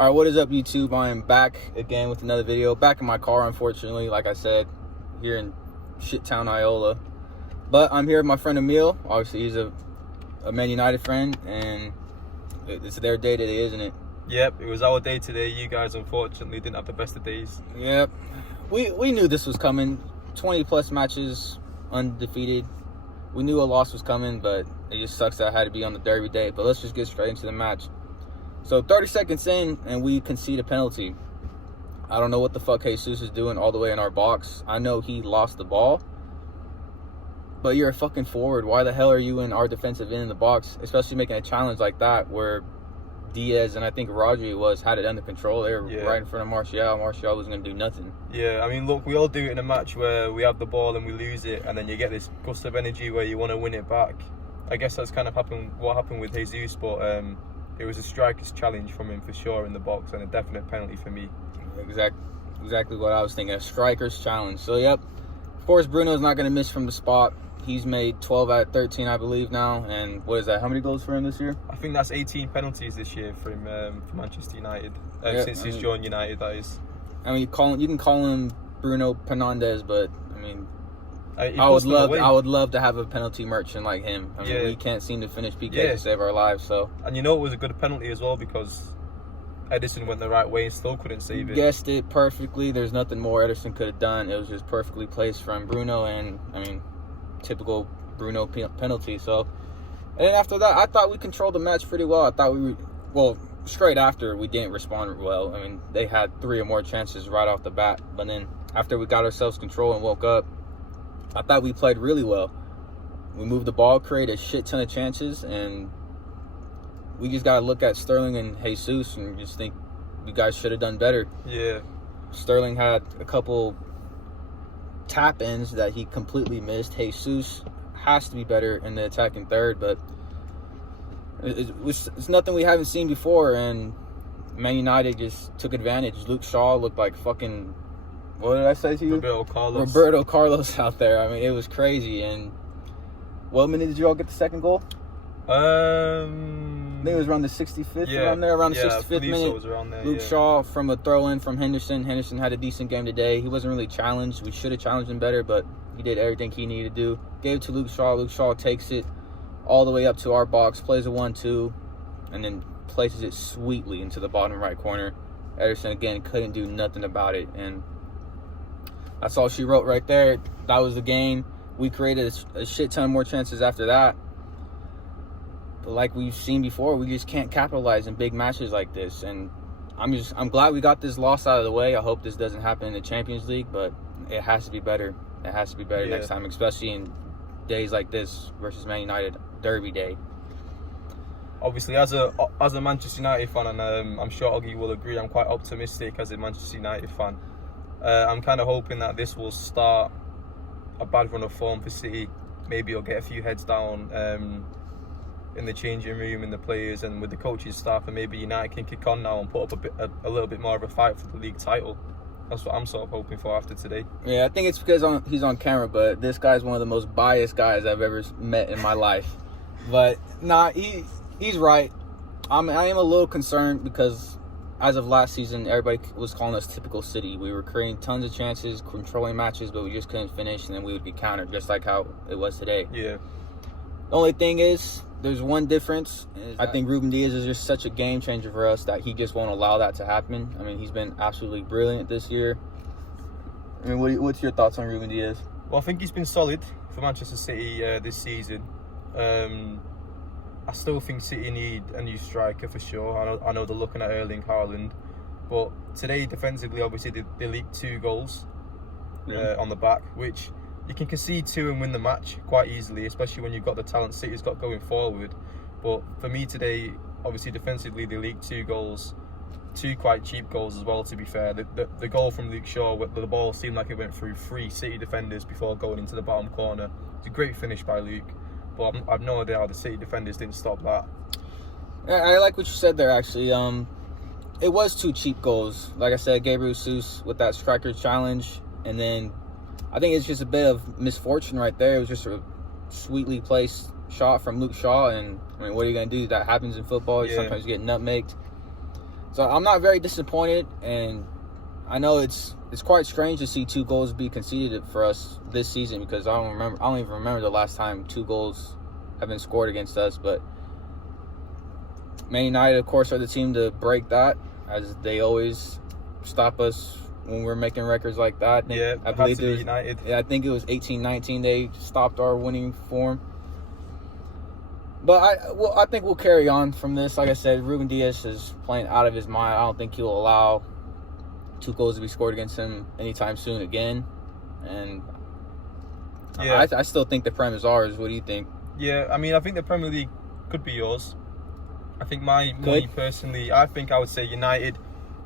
All right, what is up, YouTube? I am back again with another video. Back in my car, unfortunately, like I said, here in shit-town Iola. But I'm here with my friend Emil. Obviously, he's a Man United friend, and it's their day today, isn't it? Yep, it was our day today. You guys, unfortunately, didn't have the best of days. Yep. We knew this was coming. 20-plus matches, undefeated. We knew a loss was coming, but it just sucks that I had to be on the derby day. But let's just get straight into the match. So 30 seconds in, and we concede a penalty. I don't know what the fuck Jesus is doing all the way in our box. I know he lost the ball, but you're a fucking forward. Why the hell are you in our defensive end in the box, especially making a challenge like that where Diaz and I think Rodri had it under control. They were right in front of Martial. Martial was going to do nothing. Yeah, I mean, look, we all do it in a match where we have the ball and we lose it, and then you get this gust of energy where you want to win it back. I guess that's kind of what happened with Jesus, but it was a striker's challenge from him for sure in the box, and a definite penalty for me. Exactly what I was thinking, a striker's challenge. So, yep, of course, Bruno's not going to miss from the spot. He's made 12 out of 13, I believe, now. And what is that? How many goals for him this year? I think that's 18 penalties this year for him for Manchester United. Since he's joined United, that is. I mean, you can call him Bruno Fernandes, but I mean, I would love to have a penalty merchant like him. I mean, we can't seem to finish PK to save our lives. So. And you know it was a good penalty as well because Ederson went the right way and still couldn't save it. Guessed it perfectly. There's nothing more Ederson could have done. It was just perfectly placed from Bruno, and I mean, typical Bruno penalty. So, and then after that, I thought we controlled the match pretty well. I thought straight after we didn't respond well. I mean, they had 3 or more chances right off the bat, but then after we got ourselves control and woke up, I thought we played really well. We moved the ball, created a shit ton of chances, and we just got to look at Sterling and Jesus and just think you guys should have done better. Yeah. Sterling had a couple tap-ins that he completely missed. Jesus has to be better in the attacking third, but it's nothing we haven't seen before, and Man United just took advantage. Luke Shaw looked like fucking... What did I say to you? Roberto Carlos out there. I mean, it was crazy. And what minute did you all get the second goal? I think it was around the 65th, around the 65th minute. Was around there, Luke Shaw from a throw-in from Henderson. Henderson had a decent game today. He wasn't really challenged. We should have challenged him better, but he did everything he needed to do. Gave it to Luke Shaw. Luke Shaw takes it all the way up to our box, plays a 1-2, and then places it sweetly into the bottom right corner. Ederson, again, couldn't do nothing about it, and that's all she wrote right there. That was the game. We created a shit ton more chances after that. But like we've seen before, we just can't capitalize in big matches like this. And I'm glad we got this loss out of the way. I hope this doesn't happen in the Champions League, but it has to be better. It has to be better next time, especially in days like this versus Man United derby day. Obviously, as a Manchester United fan, and I'm sure Oggy will agree, I'm quite optimistic as a Manchester United fan. I'm kind of hoping that this will start a bad run of form for City. Maybe you'll get a few heads down in the changing room, in the players, and with the coaching staff, and maybe United can kick on now and put up a little bit more of a fight for the league title. That's what I'm sort of hoping for after today. Yeah, I think it's because he's on camera, but this guy's one of the most biased guys I've ever met in my life. But nah, he's right. I am a little concerned because as of last season, everybody was calling us typical City. We were creating tons of chances, controlling matches, but we just couldn't finish, and then we would get countered, just like how it was today. Yeah. The only thing is, there's one difference. I think Ruben Diaz is just such a game changer for us that he just won't allow that to happen. I mean, he's been absolutely brilliant this year. I mean, what's your thoughts on Ruben Diaz? Well, I think he's been solid for Manchester City this season. I still think City need a new striker for sure. I know they're looking at Erling Haaland, but today defensively, obviously they leaked 2 goals on the back, which you can concede 2 and win the match quite easily, especially when you've got the talent City's got going forward. But for me today, obviously defensively they leaked 2 goals, 2 quite cheap goals as well. To be fair, the goal from Luke Shaw, the ball seemed like it went through 3 City defenders before going into the bottom corner. It's a great finish by Luke. But I've no idea how the City defenders didn't stop that. Yeah, I like what you said there, actually. It was 2 cheap goals. Like I said, Gabriel Jesus with that striker challenge. And then I think it's just a bit of misfortune right there. It was just a sweetly placed shot from Luke Shaw. And, I mean, what are you going to do? That happens in football. Sometimes you get nutmegged. So I'm not very disappointed, and I know it's quite strange to see 2 goals be conceded for us this season, because I don't even remember the last time 2 goals have been scored against us. But Man United, of course, are the team to break that, as they always stop us when we're making records like that. I believe it was United. Yeah, I think it was 18-19 they stopped our winning form. But I think we'll carry on from this. Like I said, Ruben Dias is playing out of his mind. I don't think he'll allow 2 goals to be scored against him anytime soon again. And I still think the Prem is ours. What do you think? Yeah, I mean, I think the Premier League could be yours. I think me personally, I think I would say United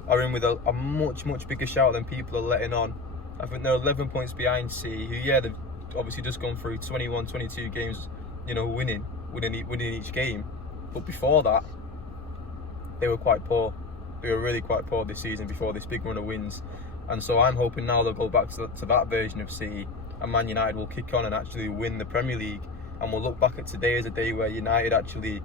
are in with a much, much bigger shout than people are letting on. I think they're 11 points behind City, who, they've obviously just gone through 21, 22 games, winning each game. But before that, they were quite poor. They were really quite poor this season before this big run of wins. And so I'm hoping now they'll go back to that version of City, and Man United will kick on and actually win the Premier League. And we'll look back at today as a day where United actually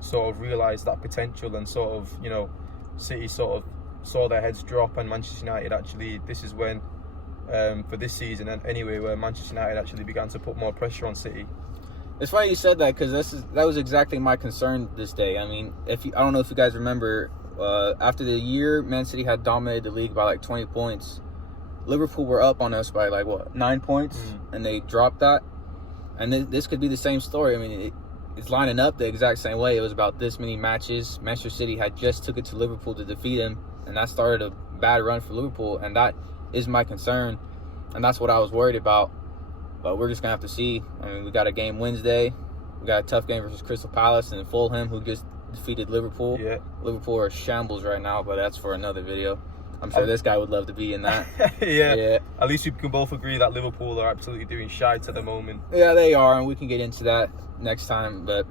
sort of realised that potential, and sort of, City sort of saw their heads drop, and Manchester United actually, this is when, for this season and anyway, where Manchester United actually began to put more pressure on City. It's funny you said that, because that was exactly my concern this day. I mean, I don't know if you guys remember, after the year Man City had dominated the league by like 20 points, Liverpool were up on us by 9 points, and they dropped that. And this could be the same story. I mean, it's lining up the exact same way. It was about this many matches. Manchester City had just took it to Liverpool to defeat him, and that started a bad run for Liverpool, and that is my concern, and that's what I was worried about. But we're just going to have to see. I mean, we got a game Wednesday. We got a tough game versus Crystal Palace and Fulham, who just defeated Liverpool. Yeah. Liverpool are shambles right now, but that's for another video. I'm sure this guy would love to be in that. Yeah. At least we can both agree that Liverpool are absolutely doing shite at the moment. Yeah, they are, and we can get into that next time. But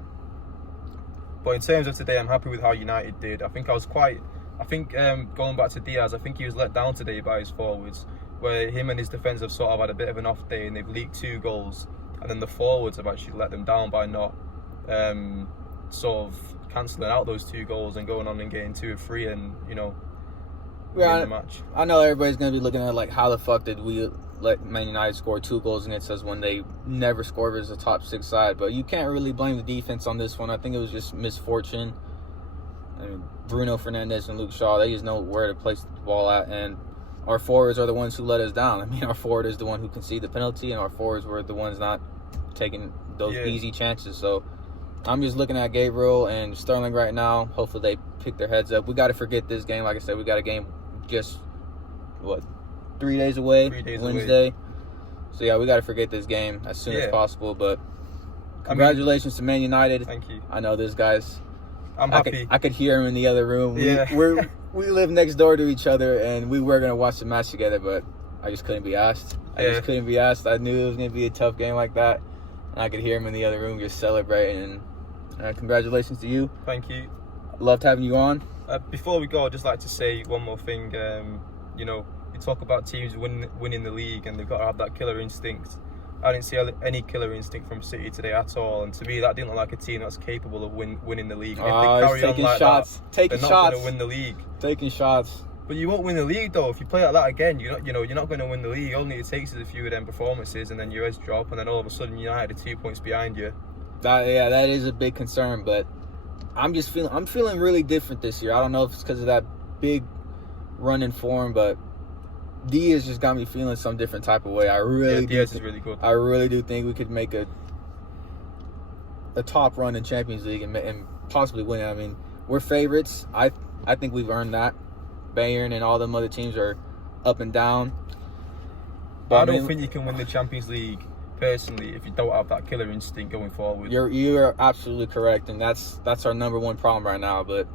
in terms of today, I'm happy with how United did. I think going back to Diaz, I think he was let down today by his forwards, where him and his defence have sort of had a bit of an off day, and they've leaked 2 goals, and then the forwards have actually let them down by not sort of cancelling out those 2 goals and going on and getting 2 or 3 and winning the match. I know everybody's going to be looking at how the fuck did we let Man United score 2 goals against us when they never scored as a top 6 side, but you can't really blame the defense on this one. I think it was just misfortune. I mean, Bruno Fernandes and Luke Shaw, they just know where to place the ball at, and our forwards are the ones who let us down. I mean, our forward is the one who conceded the penalty, and our forwards were the ones not taking those easy chances. So I'm just looking at Gabriel and Sterling right now. Hopefully they pick their heads up. We got to forget this game. Like I said, we got a game just, 3 days away, 3 days Wednesday. away. So, yeah, we got to forget this game as soon as possible. But congratulations to Man United. Thank you. I know this guy's... I'm happy. I could hear him in the other room. Yeah. We live next door to each other, and we were going to watch the match together, but I just couldn't be asked. I knew it was going to be a tough game like that, and I could hear him in the other room just celebrating. And congratulations to you. Thank you. Loved having you on. Before we go, I'd just like to say one more thing. You talk about teams winning the league, and they've got to have that killer instinct. I didn't see any killer instinct from City today at all, and to me that didn't look like a team that's capable of winning the league. If they carry on like that, they're not going to win the league. Taking shots. But you won't win the league though. If you play like that again, you're not going to win the league. All it takes is a few of them performances, and then your heads drop, and then all of a sudden United are 2 points behind you. That is a big concern, but I'm feeling really different this year. I don't know if it's because of that big run in form, but Diaz just got me feeling some different type of way. Diaz is really good. I really do think we could make a top run in Champions League and possibly win it. I mean, we're favorites. I think we've earned that. Bayern and all them other teams are up and down. But I don't think you can win the Champions League personally if you don't have that killer instinct going forward. You're absolutely correct, and that's our number one problem right now. But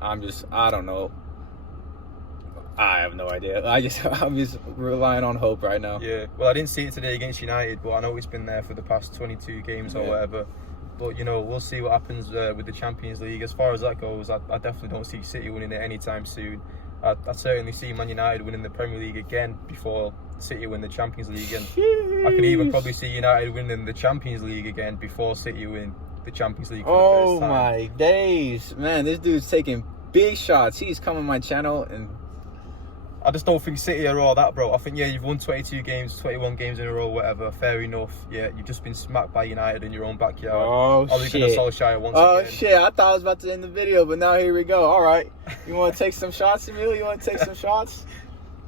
I don't know. I have no idea. I'm just relying on hope right now. Yeah. Well, I didn't see it today against United, but I know it's been there for the past 22 games or whatever. But we'll see what happens with the Champions League. As far as that goes, I definitely don't see City winning it anytime soon. I certainly see Man United winning the Premier League again before City win the Champions League, and I could even probably see United winning the Champions League again before City win the Champions League. Oh my days, man! This dude's taking big shots. He's coming on my channel, and I just don't think City are all that, bro. I think, yeah, you've won 22 games, 21 games in a row, whatever. Fair enough. Yeah, you've just been smacked by United in your own backyard. Oh, shit. Solskjaer once again. Shit. I thought I was about to end the video, but now here we go. All right. You want to take some shots, Emil? You want to take some shots?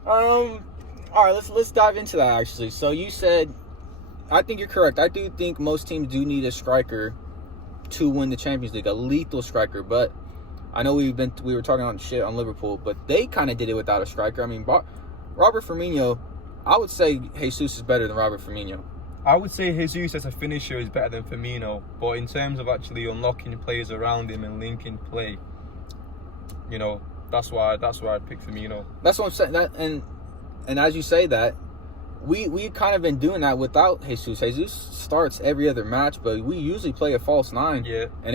All right, let's dive into that, actually. So you said, I think you're correct. I do think most teams do need a striker to win the Champions League, a lethal striker, but I know we were talking on shit on Liverpool, but they kind of did it without a striker. I mean, Robert Firmino, I would say Jesus is better than Robert Firmino. I would say Jesus as a finisher is better than Firmino, but in terms of actually unlocking players around him and linking play, you know, that's why I'd pick Firmino. That's what I'm saying. That and as you say that, we kind of been doing that without Jesus. Jesus starts every other match, but we usually play a false nine. Yeah, and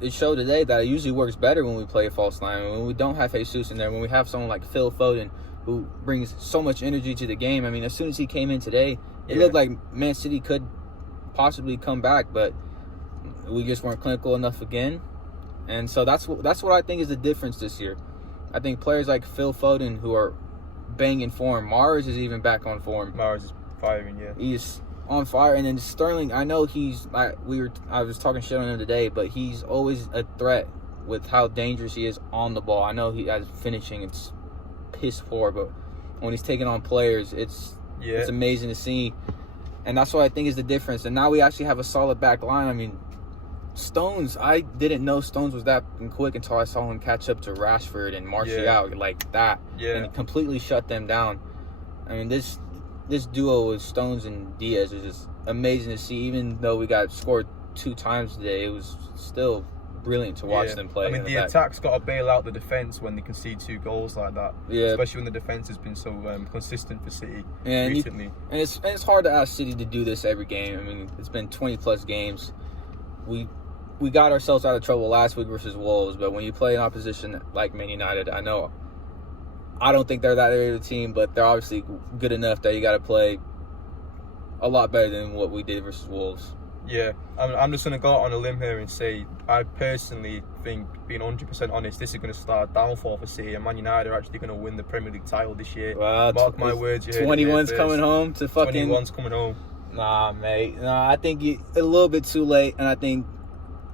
it showed today that it usually works better when we play a false nine. When we don't have Jesus in there, when we have someone like Phil Foden who brings so much energy to the game. I mean, as soon as he came in today, it looked like Man City could possibly come back, but we just weren't clinical enough again. And so that's what I think is the difference this year. I think players like Phil Foden, who are banging form. Mars is even back on form. Mars is firing, yeah. He's on fire. And then Sterling, I know I was talking shit on him today, but he's always a threat with how dangerous he is on the ball. I know he has finishing, it's piss poor, but when he's taking on players, it's amazing to see. And that's what I think is the difference. And now we actually have a solid back line. I mean, Stones, I didn't know Stones was that quick until I saw him catch up to Rashford and Martial like that. Yeah. And completely shut them down. I mean, this duo with Stones and Diaz is just amazing to see. Even though we got scored 2 times today, it was still brilliant to watch them play. I mean, the attack's got to bail out the defence when they concede 2 goals like that. Yeah. Especially when the defence has been so consistent for City recently. And it's hard to ask City to do this every game. I mean, it's been 20-plus games. We got ourselves out of trouble last week versus Wolves, but when you play an opposition like Man United, I don't think they're that area of the team, but they're obviously good enough that you got to play a lot better than what we did versus Wolves. Yeah, I'm just going to go out on a limb here and say I personally think, being 100% honest, this is going to start a downfall for City, and Man United are actually going to win the Premier League title this year. Well, mark my words. 21's coming home to fucking... 21's coming home. Nah, mate. Nah, I think a little bit too late, and I think...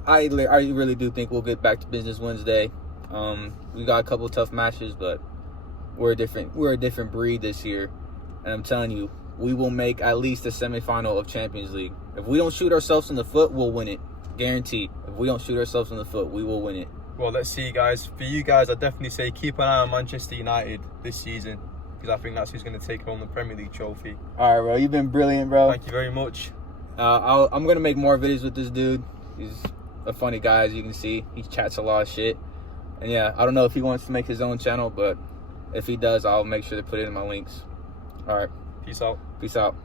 I really do think we'll get back to business Wednesday. We got a couple of tough matches, but we're a different breed this year. And I'm telling you, we will make at least a semifinal of Champions League. If we don't shoot ourselves in the foot, we'll win it. Guaranteed. If we don't shoot ourselves in the foot, we will win it. Well, let's see, guys. For you guys, I'd definitely say keep an eye on Manchester United this season, because I think that's who's going to take home the Premier League trophy. All right, bro. You've been brilliant, bro. Thank you very much. I'm going to make more videos with this dude. He's a funny guy, as you can see. He chats a lot of shit. And yeah, I don't know if he wants to make his own channel, but if he does, I'll make sure to put it in my links. All right. Peace out. Peace out.